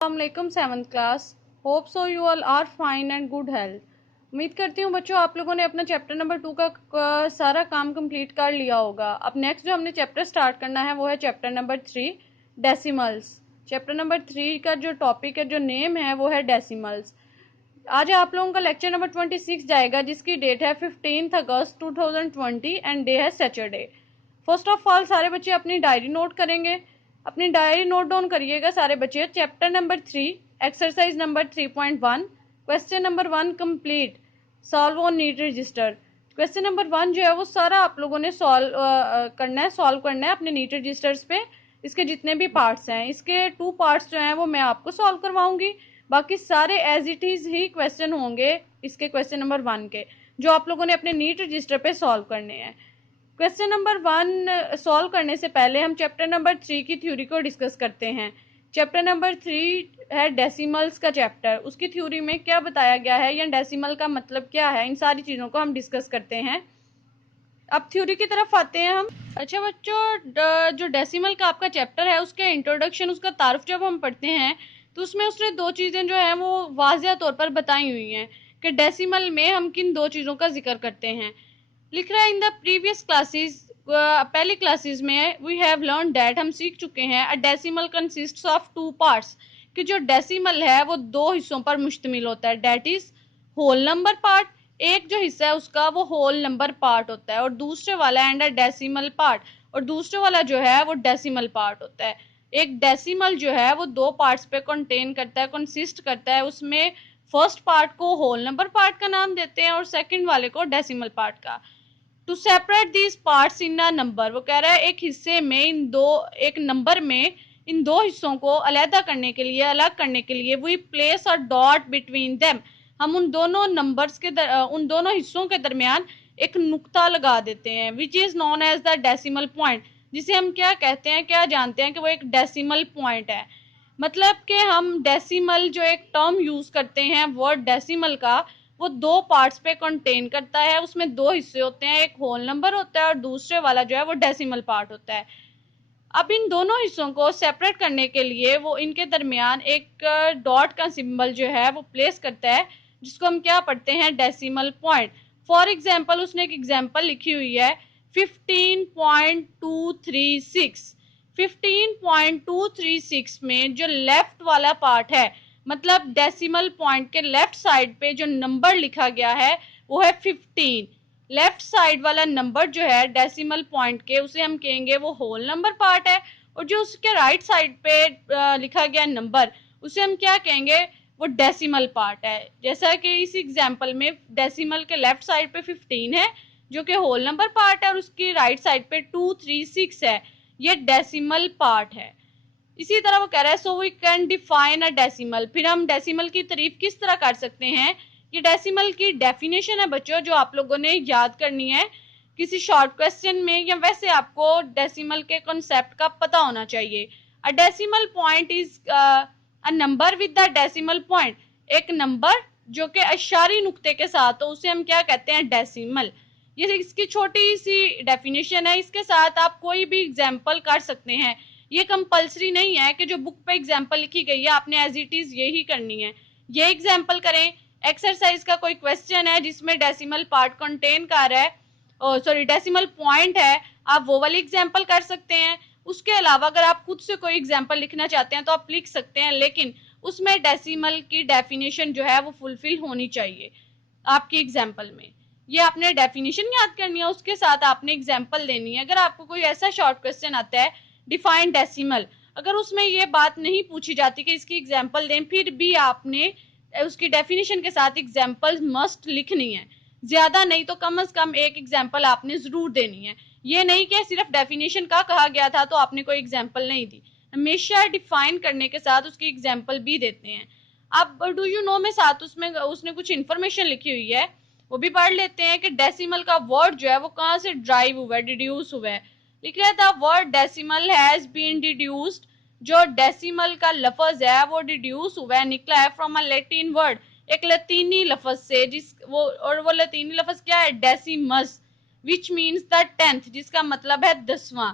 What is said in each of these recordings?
अस्सलाम seventh class. Hope so you all are fine and good health. उम्मीद करती हूँ बच्चों आप लोगों ने अपना चैप्टर नंबर 2 का सारा काम कंप्लीट कर लिया होगा। अब नेक्स्ट जो हमने चैप्टर स्टार्ट करना है वो है chapter number 3 decimals. Chapter number 3 का जो टॉपिक है, जो नेम है वो है डेसिमल्स। आज आप लोगों का लेक्चर नंबर 26 जाएगा, जिसकी डेट है 15 अगस्त 2020 एंड डे है सैटरडे। फर्स्ट ऑफ ऑल सारे बच्चे अपनी डायरी नोट करेंगे। अपनी डायरी नोट डाउन करिएगा सारे बच्चे। Chapter number 3 exercise number 3.1 question number 1 complete solve on neat register. Question number 1 जो है वो सारा आप लोगों ने सॉल्व करना है अपने नीट रजिस्टर्स पे। इसके जितने भी पार्ट्स हैं, इसके 2 पार्ट्स जो हैं वो मैं आपको सॉल्व करवाऊंगी। बाकी सारे एज इट इज ही क्वेश्चन होंगे इसके क्वेश्चन नंबर 1 के, जो आप लोगों ने अपने नीट रजिस्टर पे सॉल्व करने हैं। क्वेश्चन नंबर 1 सॉल्व करने से पहले हम चैप्टर नंबर 3 की थ्योरी को डिस्कस करते हैं। चैप्टर नंबर 3 है डेसिमल्स का चैप्टर। उसकी थ्योरी में क्या बताया गया है या डेसिमल का मतलब क्या है, इन सारी चीजों को हम डिस्कस करते हैं। अब थ्योरी की तरफ आते हैं हम। अच्छा बच्चों, जो डेसिमल का आपका चैप्टर है उसके इंट्रोडक्शन, उसका तारुफ जब हम पढ़ते हैं तो उसमें उसने 2 चीजें जो है वो वाज़िया तौर पर बताई हुई हैं कि डेसिमल में हम किन 2 चीजों का जिक्र करते हैं। लिख रहा है इन द प्रीवियस क्लासेस, पहली क्लासेस में वी हैव लर्न दैट, हम सीख चुके हैं a decimal consists of 2 parts, कि जो डेसिमल है वो 2 हिस्सों पर मुश्तमिल होता है। That is whole number part, एक जो हिस्सा है उसका वो होल नंबर पार्ट होता है, और दूसरे वाला एंड अ डेसिमल पार्ट, और दूसरे वाला जो है वो डेसिमल पार्ट होता है। एक डेसिमल जो है वो 2 पार्ट्स पे कंटेन करता है, कंसिस्ट करता है। उसमें फर्स्ट पार्ट को होल नंबर पार्ट का नाम देते हैं और सेकंड वाले को डेसिमल पार्ट का। To separate these parts in a number, वो कह रहा है एक हिस्से में एक नंबर में इन 2 हिस्सों को अलग करने के लिए we place a dot between them, हम उन दोनों नंबर्स के उन दोनों हिस्सों के दरमियान एक नुक्ता लगा देते हैं, which is known as the decimal point, जिसे हम क्या कहते हैं, क्या जानते हैं कि वो एक डेसिमल पॉइंट है। मतलब कि हम डेसिमल जो एक टर्म यूज करते हैं वर्ड डेसिमल का, वो 2 पार्ट्स पे कंटेन करता है। उसमें 2 हिस्से होते हैं, एक होल नंबर होता है और दूसरे वाला जो है वो डेसिमल पार्ट होता है। अब इन दोनों हिस्सों को सेपरेट करने के लिए वो इनके दरमियान एक डॉट का सिंबल जो है वो प्लेस करता है, जिसको हम क्या पढ़ते हैं, डेसिमल पॉइंट। फॉर एग्जाम्पल उसने एक एग्जाम्पल लिखी हुई है 15.236। 15.236 में जो लेफ्ट वाला पार्ट है, मतलब डेसिमल पॉइंट के लेफ्ट साइड पे जो नंबर लिखा गया है वो है 15। लेफ्ट साइड वाला नंबर जो है डेसिमल पॉइंट के, उसे हम कहेंगे वो होल नंबर पार्ट है, और जो उसके राइट साइड पे लिखा गया नंबर, उसे हम क्या कहेंगे, वो डेसिमल पार्ट है। जैसा कि इस एग्जांपल में डेसिमल के लेफ्ट साइड पे 15 है जो कि होल नंबर पार्ट है, और उसकी राइट साइड पे 236 है, ये डेसिमल पार्ट है। इसी तरह वो कह रहा है so we can define a decimal. फिर हम डेसिमल की तारीफ किस तरह कर सकते हैं, ये डेसिमल की डेफिनेशन है बच्चों, जो आप लोगों ने याद करनी है किसी शॉर्ट क्वेश्चन में, या वैसे आपको डेसिमल के कॉन्सेप्ट का पता होना चाहिए। A decimal point is a number with the decimal point, एक नंबर जो कि अशारी नुक्ते के साथ हो, उसे हम क्या कहते हैं, डेसिमल। ये इसकी छोटी सी डेफिनेशन है, इसके साथ आप कोई भी एग्जाम्पल कर सकते हैं। ये कंपलसरी नहीं है कि जो बुक पे एग्जाम्पल लिखी गई है आपने एज इट इज यही करनी है। ये एग्जाम्पल करें, एक्सरसाइज का कोई क्वेश्चन है जिसमें डेसिमल पार्ट कंटेन कर रहा है, सॉरी डेसिमल पॉइंट है, आप वो वाली एग्जाम्पल कर सकते हैं। उसके अलावा अगर आप खुद से कोई एग्जाम्पल लिखना चाहते हैं तो आप लिख सकते हैं, लेकिन उसमें डेसिमल की डेफिनेशन जो है वो फुलफिल होनी चाहिए आपकी एग्जाम्पल में। ये आपने डेफिनेशन याद करनी है, उसके साथ आपने एग्जाम्पल देनी है। अगर आपको कोई ऐसा शॉर्ट क्वेश्चन आता है डिफाइन डेसिमल, अगर उसमें ये बात नहीं पूछी जाती कि इसकी एग्जाम्पल दें, फिर भी आपने उसकी डेफिनेशन के साथ एग्जाम्पल मस्ट लिखनी है। ज्यादा नहीं तो कम से कम एक एग्जाम्पल आपने जरूर देनी है। ये नहीं कि सिर्फ डेफिनेशन का कहा गया था तो आपने कोई एग्जाम्पल नहीं दी, हमेशा डिफाइन करने के साथ उसकी एग्जाम्पल भी देते हैं। अब डू यू नो में साथ उसमें उसने कुछ इन्फॉर्मेशन लिखी हुई है, वो भी पढ़ लेते हैं कि डेसिमल का वर्ड जो है वो कहाँ से ड्राइव हुआ है, डिड्यूस हुआ है। लिख रहा था word decimal has been deduced, जो डेसिमल का लफज है वो डिड्यूस हुआ है, निकला है फ्रॉम अ लैटिन वर्ड, एक लतीनी लफज से, और वो लतीनी लफज क्या है, डेसिमस, विच मीन्स द 10th, जिसका मतलब है 10वां।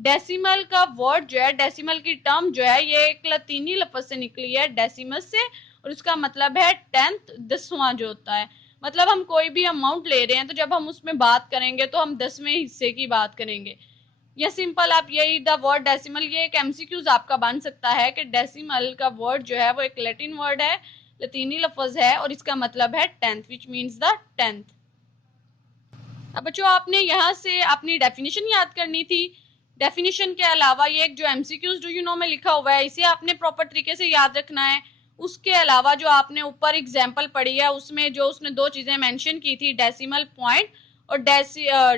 डेसिमल का वर्ड जो है, डेसिमल की टर्म जो है, ये एक लतीनी लफ्ज से निकली है, डेसिमस से, और उसका मतलब है 10th, 10वां जो होता है। मतलब हम कोई भी अमाउंट ले रहे हैं तो जब हम उसमें बात करेंगे तो हम 10वें हिस्से की बात करेंगे। या सिंपल आप यही द वर्ड डेसिमल, ये एक एमसीक्यूज आपका बन सकता है कि डेसिमल का वर्ड जो है वो एक लैटिन वर्ड है, लतीनी लफ्ज है, और इसका मतलब है 10th, which means the 10th। अब बच्चों आपने यहाँ से अपनी डेफिनेशन याद करनी थी। डेफिनेशन के अलावा ये एक जो एमसीक्यूज डू यू नो में लिखा हुआ है, इसे आपने प्रॉपर तरीके से याद रखना है। उसके अलावा जो आपने ऊपर एग्जाम्पल पढ़ी है उसमें जो उसने दो चीजें मेंशन की थी, डेसिमल पॉइंट और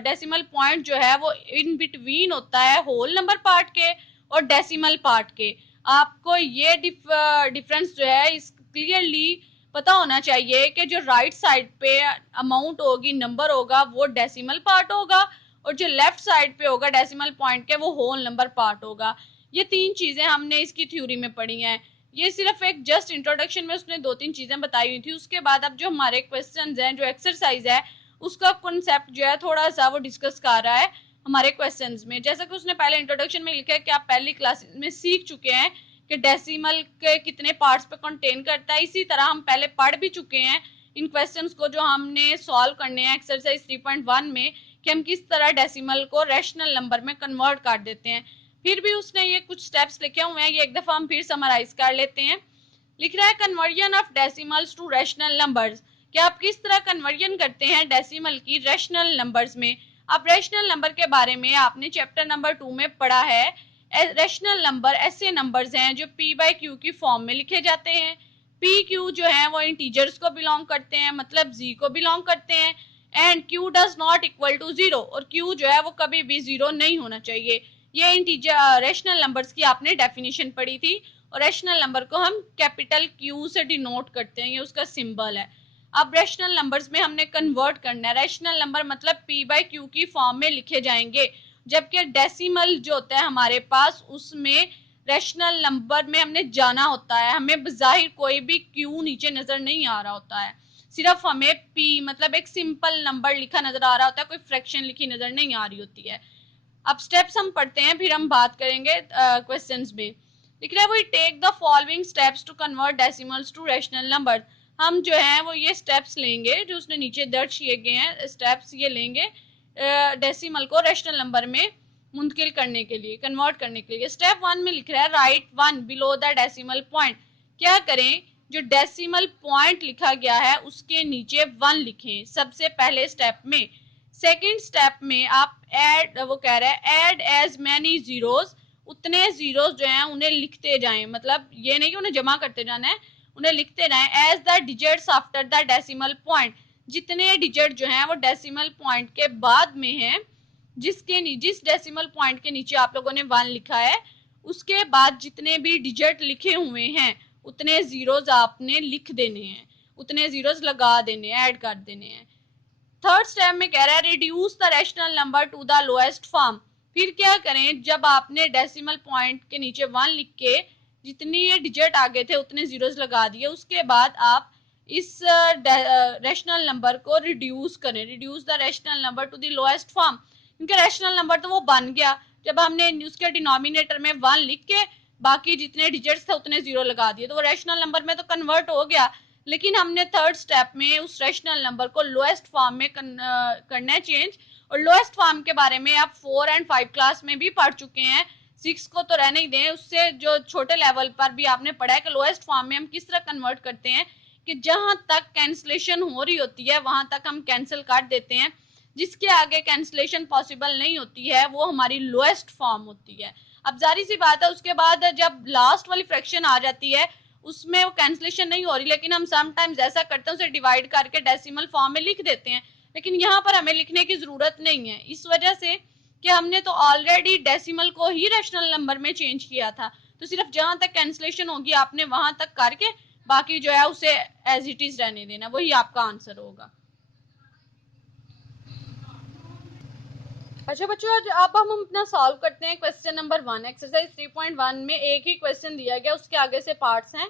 डेसिमल पॉइंट जो है वो इन बिटवीन होता है होल नंबर पार्ट के और डेसिमल पार्ट के। आपको ये डिफरेंस जो है इस क्लियरली पता होना चाहिए कि जो राइट साइड पे अमाउंट होगी, नंबर होगा, वो डेसिमल पार्ट होगा, और जो लेफ्ट साइड पे होगा डेसिमल पॉइंट के, वो होल नंबर पार्ट होगा। ये तीन चीजें हमने इसकी थ्योरी में पढ़ी हैं। ये सिर्फ एक जस्ट इंट्रोडक्शन में उसने दो तीन चीजें बताई हुई थी। उसके बाद अब जो हमारे क्वेश्चंस हैं, जो एक्सरसाइज है, उसका कॉन्सेप्ट जो है थोड़ा सा वो डिस्कस कर रहा है हमारे क्वेश्चंस में। जैसा कि उसने पहले इंट्रोडक्शन में लिखा है कि आप पहली क्लास में सीख चुके हैं कि डेसिमल के कितने पार्ट्स पे कंटेन करता है। इसी तरह हम पहले पढ़ भी चुके हैं इन क्वेश्चंस को जो हमने सॉल्व करने हैं एक्सरसाइज 3.1 में, कि हम किस तरह डेसिमल को रैशनल नंबर में कन्वर्ट कर देते हैं। फिर भी उसने ये कुछ स्टेप्स लिखे हुए हैं, ये एक दफा हम फिर समराइज कर लेते हैं। लिख रहा है conversion of decimals to rational numbers, कि आप किस तरह कन्वर्जन करते हैं डेसिमल की रैशनल नंबर्स में। अब रैशनल नंबर के बारे में आपने चैप्टर नंबर 2 में पढ़ा है। रैशनल नंबर ऐसे नंबर्स हैं जो p बाई क्यू की फॉर्म में लिखे जाते हैं। p q जो है वो इंटीजर्स को बिलोंग करते हैं, मतलब z को बिलोंग करते हैं, and q does not equal to 0, और q जो है वो कभी भी 0 नहीं होना चाहिए। ये इंटीजर रैशनल नंबर्स की आपने डेफिनेशन पढ़ी थी, और रैशनल नंबर को हम कैपिटल Q से डिनोट करते हैं, ये उसका सिंबल है। अब रैशनल नंबर्स में हमने कन्वर्ट करना है। रैशनल नंबर मतलब p बाई क्यू की फॉर्म में लिखे जाएंगे, जबकि डेसिमल जो होता है हमारे पास उसमें रैशनल नंबर में हमने जाना होता है, हमें बजाहिर कोई भी क्यू नीचे नजर नहीं आ रहा होता है, सिर्फ हमें p मतलब एक सिंपल नंबर लिखा नजर आ रहा होता है, कोई फ्रैक्शन लिखी नजर नहीं आ रही होती है। अब स्टेप्स हम पढ़ते हैं, फिर हम बात करेंगे क्वेश्चंस में। लिख रहा है वो take the following steps to convert decimals to rational number. हम जो है वो ये स्टेप्स लेंगे जो उसने नीचे दर्ज किए गए हैं, स्टेप्स ये लेंगे डेसिमल को रैशनल नंबर में मुंतकिल करने के लिए, कन्वर्ट करने के लिए। स्टेप 1 में लिख रहा है right 1 below the decimal point. क्या करें, जो डेसिमल पॉइंट लिखा गया है उसके नीचे 1 लिखें सबसे पहले स्टेप में। सेकेंड स्टेप में आप ऐड, वो कह रहा है ऐड एज मैनी जीरोस, उतने जीरोस जो हैं उन्हें लिखते जाएं, मतलब ये नहीं कि उन्हें जमा करते जाना है, उन्हें लिखते जाएं। As the digits after the decimal point, जितने डिजिट जो हैं वो डेसिमल पॉइंट के बाद में हैं, जिस डेसिमल पॉइंट के नीचे आप लोगों ने 1 लिखा है उसके बाद जितने भी डिजिट लिखे हुए हैं उतने जीरोस आपने लिख देने हैं, उतने जीरोस लगा देने हैं, ऐड कर देने हैं। थर्ड स्टेप में कह रहा है reduce the rational number two the lowest form. फिर क्या करें, जब आपने डेसिमल पॉइंट के नीचे 1 लिख के जितनी ये डिजिट आगे थे उतने जीरोस लगा दिए, उसके बाद आप इस रैशनल नंबर को रिड्यूस करें, reduce the rational number two the lowest form, क्योंकि रैशनल नंबर तो वो बन गया जब हमने उसके डिनोमिनेटर में 1 लिख के बाकी जितने डिजिट्स थे उतने जीरो लगा दिए, तो वो रैशनल नंबर में तो कन्वर्ट हो गया। लेकिन हमने थर्ड स्टेप में उस रैशनल नंबर को लोएस्ट फॉर्म में करना है चेंज, और लोएस्ट फॉर्म के बारे में आप 4 और 5 क्लास में भी पढ़ चुके हैं, 6 को तो रहने ही दें, उससे जो छोटे लेवल पर भी आपने पढ़ा है कि लोएस्ट फॉर्म में हम किस तरह कन्वर्ट करते हैं कि जहां तक कैंसलेशन हो रही होती है वहां तक हम कैंसिल कर देते हैं, जिसके आगे कैंसलेशन पॉसिबल नहीं होती है वो हमारी लोएस्ट फॉर्म होती है। अब जारी सी बात है उसके बाद जब लास्ट वाली फ्रैक्शन आ जाती है उसमें वो कैंसलेशन नहीं हो रही, लेकिन हम समटाइम्स ऐसा करते हैं उसे डिवाइड करके डेसिमल फॉर्म में लिख देते हैं, लेकिन यहाँ पर हमें लिखने की जरूरत नहीं है, इस वजह से कि हमने तो ऑलरेडी डेसिमल को ही रैशनल नंबर में चेंज किया था, तो सिर्फ जहां तक कैंसलेशन होगी आपने वहां तक करके बाकी जो है उसे एज इट इज रहने देना, वही आपका आंसर होगा। अच्छा बच्चों अब हम अपना सॉल्व करते हैं क्वेश्चन नंबर 1। एक्सरसाइज 3.1 में एक ही क्वेश्चन दिया गया, उसके आगे से पार्ट्स हैं।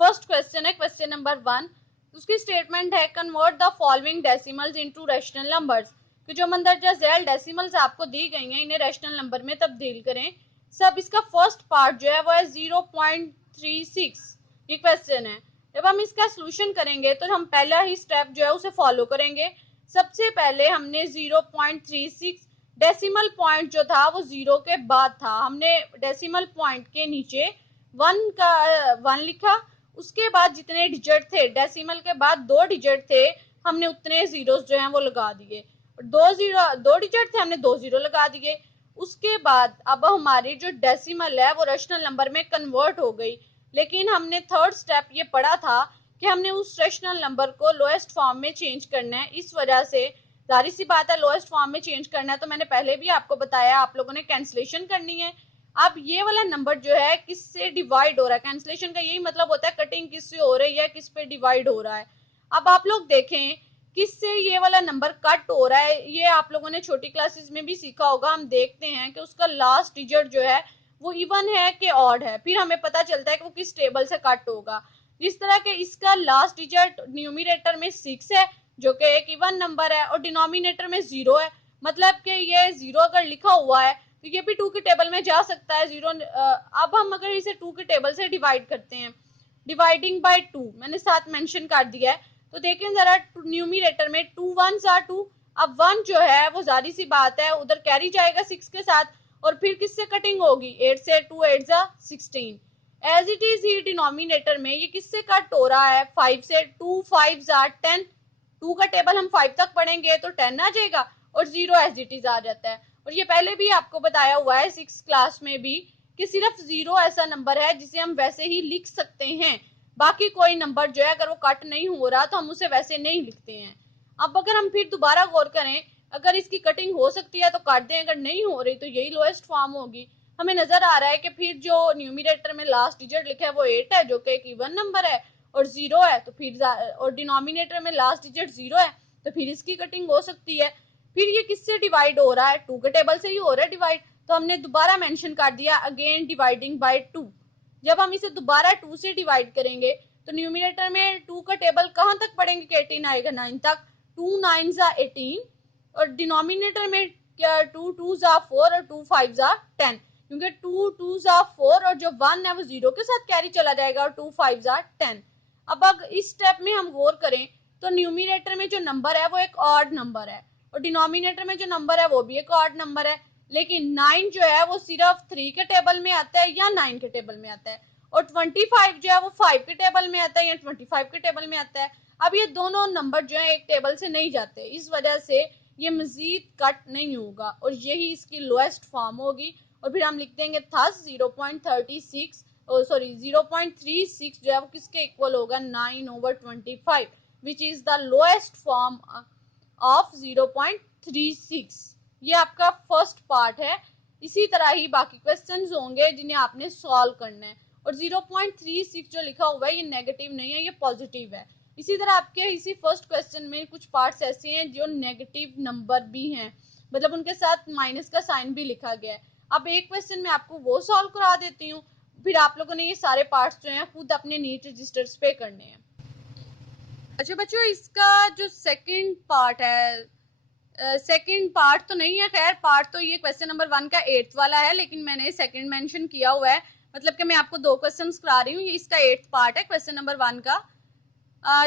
फर्स्ट क्वेश्चन है क्वेश्चन नंबर 1, उसकी स्टेटमेंट है convert the following decimals into rational numbers. कि जो मंदरजा झैल डेसिमल्स आपको दी गई हैं इन्हें रैशनल नंबर में तब्दील करें। सब इसका फर्स्ट पार्ट जो है वो है 0.36। ये क्वेश्चन है। जब हम इसका सोल्यूशन करेंगे तो हम पहला ही स्टेप जो है उसे फॉलो करेंगे। सबसे पहले हमने 0.36 डेसिमल पॉइंट जो था वो 0 के बाद था, हमने डेसिमल पॉइंट के नीचे 1 लिखा। उसके बाद जितने डिजिट थे, डेसिमल के बाद 2 डिजिट थे, हमने उतने जीरोस जो हैं वो लगा दिए। 2 डिजिट थे, हमने 2 जीरो लगा दिए। उसके बाद अब हमारी जो डेसिमल है वो रैशनल नंबर में कन्वर्ट हो गई। लेकिन हमने थर्ड स्टेप ये पढ़ा था कि हमने उस रैशनल नंबर को लोएस्ट फॉर्म में चेंज करना है। इस वजह से जारी सी बात है, लोएस्ट फॉर्म में चेंज करना है तो मैंने पहले भी आपको बताया, आप लोगों ने कैंसिलेशन करनी है। अब ये वाला नंबर जो है किससे डिवाइड हो रहा है, कैंसिलेशन का यही मतलब होता है कटिंग किससे हो रही है, किस पे डिवाइड हो रहा है। अब आप लोग देखें किससे ये वाला नंबर कट हो रहा है, ये आप लोगों ने छोटी क्लासेस में भी सीखा होगा। हम देखते हैं कि उसका लास्ट डिजिट जो है वो इवन है कि ऑड है, फिर हमें पता चलता है कि वो किस टेबल से कट होगा। जिस तरह के इसका लास्ट डिजिट न्यूमिनेटर में 6 है जो कि एक इवन नंबर है, और डिनोमिनेटर में 0 है, मतलब कि ये 0 अगर लिखा हुआ है तो ये भी 2 के टेबल में जा सकता है। 0 अब हम अगर इसे 2 के टेबल से डिवाइड करते हैं, डिवाइडिंग बाय 2 मैंने साथ मेंशन कर दिया है, तो देखें जरा न्यूमिनेटर में 2 1s आर 2। अब 1 जो है वो जारी सी बात है उधर कैरी जाएगा 6 के साथ, और फिर किससे कटिंग होगी, 8 से, 2 8 जा 16। एज इट इज ही डिनोमिनेटर में ये किससे कट हो रहा है, 5 से, 2 5 आर 10। 2 का टेबल हम 5 तक पढ़ेंगे तो 10 आ जाएगा, और 0 एज इट इज आ जाता है। और ये पहले भी आपको बताया हुआ है 6 क्लास में भी कि सिर्फ 0 ऐसा नंबर है जिसे हम वैसे ही लिख सकते हैं। बाकी कोई नंबर जो है अगर वो कट नहीं हो रहा तो हम उसे वैसे नहीं लिखते हैं। अब अगर हम फिर दोबारा गौर करें, अगर इसकी कटिंग हो सकती है तो काट दें, अगर नहीं हो रही तो यही लोएस्ट फॉर्म होगी। हमें नजर आ रहा है कि फिर जो न्यूमिनेटर में लास्ट डिजिट लिखा है वो 8 है जो कि एक इवन नंबर है, और 0 है तो फिर, और डिनोमिनेटर में लास्ट डिजिट 0 है तो फिर इसकी कटिंग हो सकती है। फिर ये किससे डिवाइड हो रहा है, 2 के टेबल से ही हो रहा है डिवाइड, तो हमने दोबारा मेंशन कर दिया अगेन डिवाइडिंग बाय 2। जब हम इसे दोबारा 2 से डिवाइड करेंगे तो न्यूमिनेटर में 2 का टेबल कहां तक पढ़ेंगे कि 18 आएगा, 9 तक। 2 9 18, और डिनोमिनेटर में क्या, 2 2 4 और 2 5 10, क्योंकि 2 2 4 और जो 1 है वो 0 के साथ कैरी चला जाएगा, और 2 5 10। अब अगर इस स्टेप में हम गौर करें तो न्यूमिनेटर में जो नंबर है वो एक ऑड नंबर है, और डिनोमिनेटर में जो नंबर है वो भी एक ऑड नंबर है। लेकिन 9 जो है वो सिर्फ 3 के टेबल में आता है या 9 के टेबल में आता है, और 25 जो है वो 5 के टेबल में आता है या 25 के टेबल में आता है। अब ये दोनों नंबर जो है एक टेबल से नहीं जाते, इस वजह से ये मजीद कट नहीं होगा, और यही इसकी लोएस्ट फॉर्म होगी। और फिर हम लिख देंगे थस 0.36, सॉरी 0.36 जो है वो किसके इक्वल होगा, 9/25, which is the lowest form of 0.36। ये आपका फर्स्ट पार्ट है। इसी तरह ही बाकी क्वेश्चंस होंगे जिन्हें आपने सॉल्व करना है। और 0.36 जो लिखा हुआ है ये नेगेटिव नहीं है, ये पॉजिटिव है। इसी तरह आपके इसी फर्स्ट क्वेश्चन में कुछ पार्ट्स ऐसे हैं जो नेगेटिव नंबर भी हैं, मतलब उनके साथ माइनस का साइन भी लिखा गया है। अब एक क्वेश्चन में आपको वो सॉल्व करा देती हूँ, फिर आप लोगों ने ये सारे पार्ट्स जो हैं खुद अपने नीट रजिस्टर्स पे करने हैं। अच्छा बच्चों, इसका जो सेकंड पार्ट है, सेकंड पार्ट तो नहीं है, खैर पार्ट तो ये क्वेश्चन नंबर 1 का 8th वाला है, लेकिन मैंने सेकंड मेंशन किया हुआ है, मतलब कि मैं आपको 2 क्वेश्चंस करा रही हूँ। ये इसका 8th पार्ट है क्वेश्चन नंबर 1 का।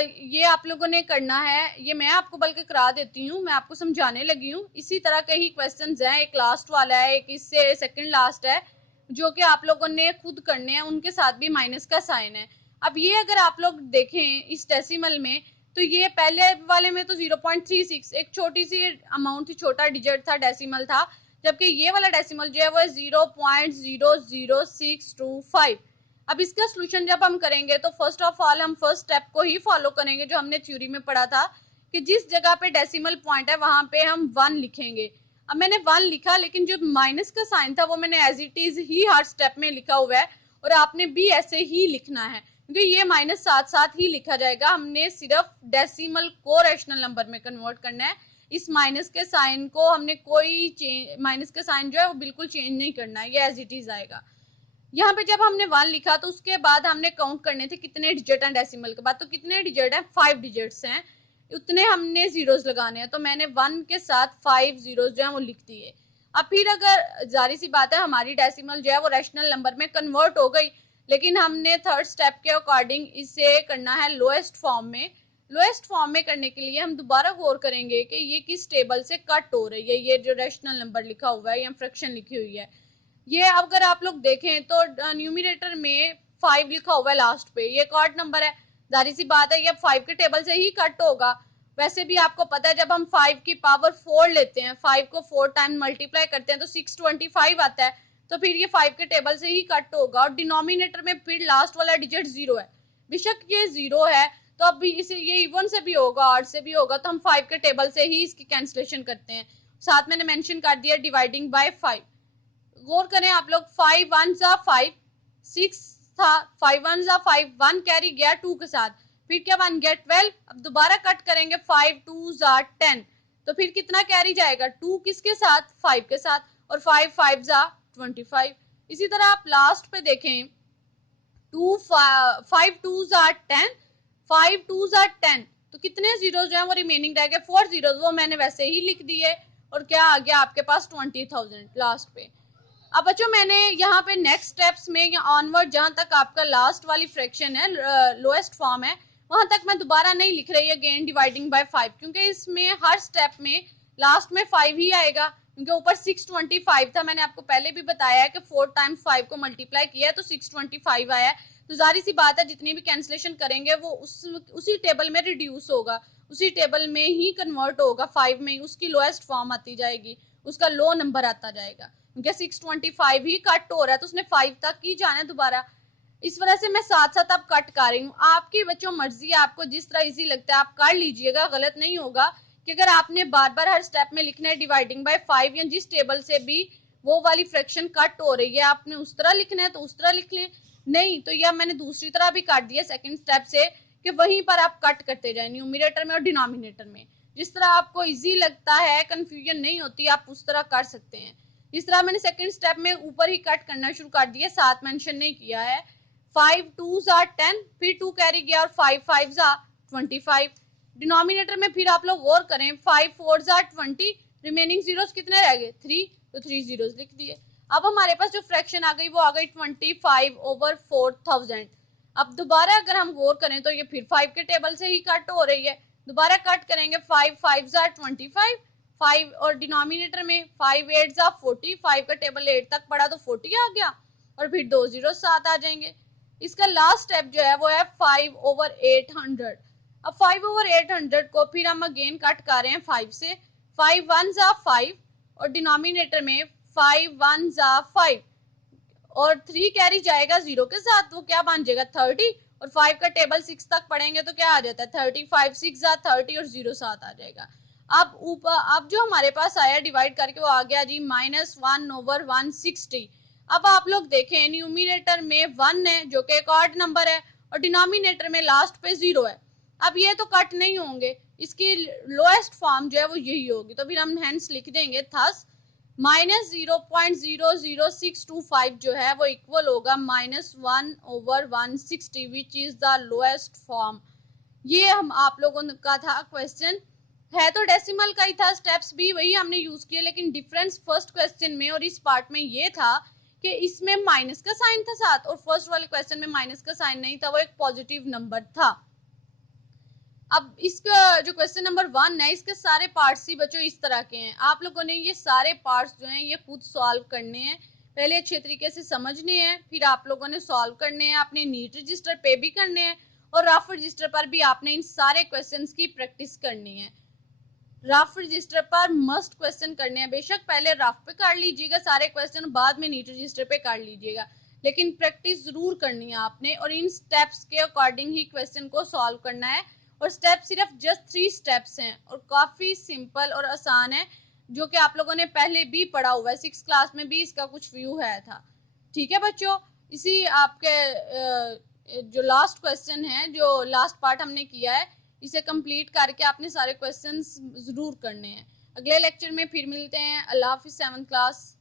ये आप लोगों ने करना है, ये मैं आपको बल्कि करा देती हूँ, मैं आपको समझाने लगी हूँ। इसी तरह के ही क्वेश्चंस हैं, एक लास्ट वाला है, एक इससे सेकंड लास्ट है, जो कि आप लोगों ने खुद करने हैं, उनके साथ भी माइनस का साइन है। अब ये अगर आप लोग देखें इस डेसिमल में, तो ये पहले वाले में तो 0.36 एक छोटी सी अमाउंट थी, छोटा डिजिट था, डेसिमल था, जबकि ये वाला डेसिमल जो है वो 0.00625। अब इसका सोल्यूशन जब हम करेंगे तो फर्स्ट ऑफ ऑल हम फर्स्ट स्टेप को ही फॉलो करेंगे जो हमने थ्योरी में पढ़ा था, कि जिस जगह पे डेसिमल पॉइंट है वहां पे हम 1 लिखेंगे। अब मैंने 1 लिखा, लेकिन जो माइनस का साइन था वो मैंने एज इट इज ही हर स्टेप में लिखा हुआ है, और आपने भी ऐसे ही लिखना है, क्योंकि ये माइनस साथ साथ ही लिखा जाएगा। हमने सिर्फ डेसिमल को रैशनल नंबर में कन्वर्ट करना है। इस माइनस के साइन को हमने कोई चेंज, माइनस का साइन जो है वो बिल्कुल चेंज नहीं करना है, ये एज इट इज आएगा। यहाँ पे जब हमने 1 लिखा तो उसके बाद हमने काउंट करने थे कितने डिजिट हैं डेसिमल के बाद, तो कितने डिजिट हैं, 5 डिजिट्स हैं। उतने हमने जीरोस लगाने हैं। तो मैंने 1 के साथ 5 जीरोस जो है वो लिख दिए। अब फिर अगर जारी सी बात है हमारी डेसिमल जो है वो रैशनल नंबर में कन्वर्ट हो गई, लेकिन हमने थर्ड स्टेप के अकॉर्डिंग इसे करना है लोएस्ट फॉर्म में। लोएस्ट फॉर्म में करने के लिए हम दोबारा गौर करेंगे कि ये किस टेबल से कट हो रही है। ये जो रैशनल नंबर लिखा हुआ है या फ्रैक्शन लिखी हुई है, ये अगर आप लोग देखें तो न्यूमिनेटर में 5 लिखा हुआ है लास्ट पे, ये कॉर्ड नंबर है, जारी सी बात है ये 5 के टेबल से ही कट होगा। वैसे भी आपको पता है जब हम 5 की पावर 4 लेते हैं, 5 को 4 टाइम मल्टीप्लाई करते हैं तो 625 आता है, तो फिर ये 5 के टेबल से ही कट होगा। और डिनोमिनेटर में फिर लास्ट वाला डिजिट 0 है, बेशक ये 0 है तो अब इसे ये इवन से भी होगा ऑड से भी होगा, तो हम 5 के टेबल से ही इसकी कैंसिलेशन करते हैं। साथ मैंने मेंशन कर दिया डिवाइडिंग बाय 5। गौर करें आप लोग, 5 1 जा 5, 6 था, 5 1 जा 5, 1 कैरी गया 2 के साथ, फिर क्या बन गया 12। अब दोबारा कट करेंगे, 5 2 जा 10, तो फिर कितना कैरी जाएगा 2 किसके साथ 5 के साथ, और 5 5 जा 25। इसी तरह आप लास्ट पे देखें 5 2 जा 10, 5 2 जा 10, तो कितने जीरो जो है वो रिमेनिंग रह गए 4 जीरो, वो मैंने वैसे ही लिख दिए। और क्या आ गया आपके पास 20,000 लास्ट पे। अब बच्चों मैंने यहाँ पे नेक्स्ट स्टेप्स में या ऑनवर्ड जहां तक आपका लास्ट वाली फ्रैक्शन है लोएस्ट फॉर्म है, वहां तक मैं दोबारा नहीं लिख रही अगेन डिवाइडिंग बाय 5, क्योंकि इसमें हर स्टेप में लास्ट में 5 ही आएगा, क्योंकि ऊपर 625 था। मैंने आपको पहले भी बताया है कि 4 टाइम्स 5 को मल्टीप्लाई किया है तो 625 आया है। तो जारी सी बात है जितनी भी कैंसिलेशन करेंगे वो उसी टेबल में रिड्यूस होगा, उसी टेबल में ही कन्वर्ट होगा, 5 में उसकी लोएस्ट फॉर्म आती जाएगी, उसका लो नंबर आता जाएगा, क्योंकि 625 ही कट हो रहा है तो उसने 5 तक ही जाना है दोबारा। इस वजह से मैं साथ साथ अब कट कर रही हूँ। आपकी बच्चों मर्जी है, आपको जिस तरह इजी लगता है आप कर लीजिएगा, गलत नहीं होगा कि अगर आपने बार बार हर स्टेप में लिखना है डिवाइडिंग बाय 5 या जिस टेबल से भी वो वाली फ्रैक्शन कट हो रही है आपने उस तरह लिखना है तो उस तरह लिख लें, नहीं तो यह मैंने दूसरी तरह भी काट दिया सेकंड स्टेप से कि वहीं पर आप कट करते जाए न्यूमिनेटर में और डिनोमिनेटर में। जिस तरह आपको इजी लगता है, कंफ्यूजन नहीं होती, आप उस तरह कर सकते हैं। इस तरह मैंने सेकंड स्टेप में ऊपर ही कट करना शुरू कर दिया, साथ मेंशन नहीं किया है। 5 2 जा 10, फिर 2 कैरी गया और 5 5 जा 25। डिनोमिनेटर में फिर आप लोग गौर करें, 5 4 जा 20, रिमेनिंग जीरोस कितने रह गए 3, तो 3 जीरोस लिख दिए। अब हमारे पास जो फ्रैक्शन आ गई वो आ गई 25/4000। अब दोबारा अगर हम गौर करें तो ये फिर 5 के टेबल से ही कट हो रही है, दोबारा कट करेंगे, 5 5 जा 25, 5 और डिनोमिनेटर में 5 8 जा 40, 5 का टेबल 8 तक पड़ा तो 40 आ गया, और फिर 2 जीरो साथ आ जाएंगे। इसका लास्ट स्टेप जो है वो है 5/800। अब 5/800 को फिर हम अगेन कट कर रहे हैं 5 से, 5 1 जा 5 और डिनोमिनेटर में 5 1 जा 5, और 3 कैरी जाएगा 0 के साथ, वो क्या बन जाएगा 30, और 5 का टेबल 6 तक पढ़ेंगे तो क्या आ जाता है 30, 5 6 जा 30 और 0 साथ आ जाएगा। अब जो हमारे पास आया डिवाइड करके वो आ गया जी -1/160। अब आप लोग देखें न्यूमिनेटर में 1 है जो कि एक ऑड नंबर है और डिनोमिनेटर में लास्ट पे 0 है। अब ये तो कट नहीं होंगे, इसकी लोएस्ट फॉर्म जो है वो यही होगी, तो फिर हम हेंस लिख देंगे थस -0.00625 जो है वो इक्वल होगा -1/160 which is the lowest form. ये हम आप लोगों का था क्वेश्चन, है तो डेसिमल का ही था, स्टेप्स भी वही हमने यूज किए, लेकिन डिफरेंस फर्स्ट क्वेश्चन में और इस पार्ट में ये था कि इसमें माइनस का साइन था साथ, और फर्स्ट वाले क्वेश्चन में माइनस का साइन नहीं था, वो एक पॉजिटिव नंबर था। अब इसका जो क्वेश्चन नंबर 1 है इसके सारे पार्ट्स ही बच्चों इस तरह के हैं, आप लोगों ने ये सारे पार्ट्स जो हैं ये खुद सॉल्व करने हैं, पहले अच्छे तरीके से समझने हैं, फिर आप लोगों ने सॉल्व करने हैं, अपने नीट रजिस्टर पे भी करने हैं और रफ रजिस्टर पर भी आपने इन सारे क्वेश्चंस की प्रैक्टिस करनी है। रफ रजिस्टर पर मस्ट क्वेश्चन करने हैं, बेशक पहले रफ पे कर लीजिएगा सारे क्वेश्चन, बाद में नीट रजिस्टर पे कर लीजिएगा, लेकिन प्रैक्टिस जरूर करनी है आपने और इन स्टेप्स के अकॉर्डिंग ही क्वेश्चन को सॉल्व करना है। और स्टेप सिर्फ जस्ट 3 स्टेप्स हैं और काफी सिंपल और आसान है, जो कि आप लोगों ने पहले भी पढ़ा हुआ है, 6th क्लास में भी इसका कुछ व्यू है था। ठीक है बच्चों, इसी आपके जो लास्ट क्वेश्चन है, जो लास्ट पार्ट हमने किया है, इसे कंप्लीट करके आपने सारे क्वेश्चंस जरूर करने हैं। अगले लेक्चर में फिर मिलते हैं। अल्लाह हाफिज 7th क्लास।